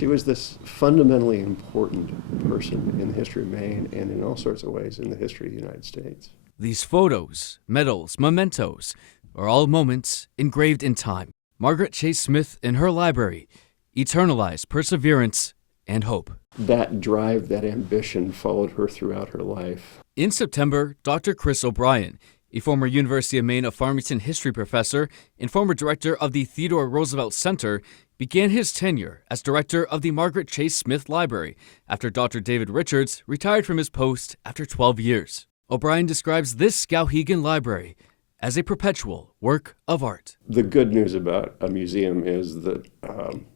She was this fundamentally important person in the history of Maine and in all sorts of ways in the history of the United States. These photos, medals, mementos are all moments engraved in time. Margaret Chase Smith in her library eternalized perseverance and hope. That drive, that ambition followed her throughout her life. In September, Dr. Chris O'Brien, a former University of Maine of Farmington history professor and former director of the Theodore Roosevelt Center, began his tenure as director of the Margaret Chase Smith Library after Dr. David Richards retired from his post after 12 years. O'Brien describes this Skowhegan Library as a perpetual work of art. The good news about a museum is that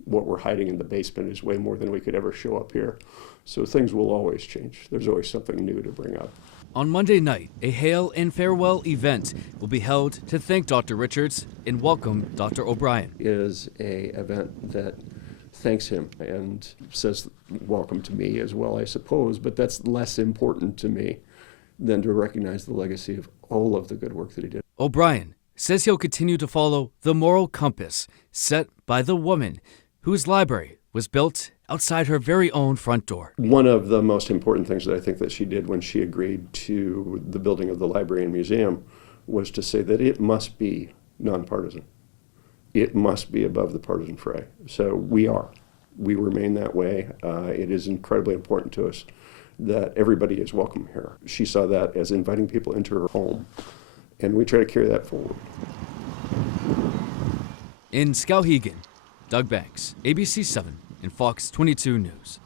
what we're hiding in the basement is way more than we could ever show up here. So things will always change. There's always something new to bring up. On Monday night, a hail and farewell event will be held to thank Dr. Richards and welcome Dr. O'Brien. Is a event that thanks him and says welcome to me as well, I suppose, but that's less important to me than to recognize the legacy of all of the good work that he did. O'Brien says he'll continue to follow the moral compass set by the woman whose library was built outside her very own front door. One of the most important things that I think that she did when she agreed to the building of the library and museum was to say that it must be nonpartisan. It must be above the partisan fray. So we remain that way. It is incredibly important to us that everybody is welcome here. She saw that as inviting people into her home, and we try to carry that forward. In Skowhegan, Doug Banks, ABC 7 and Fox 22 News.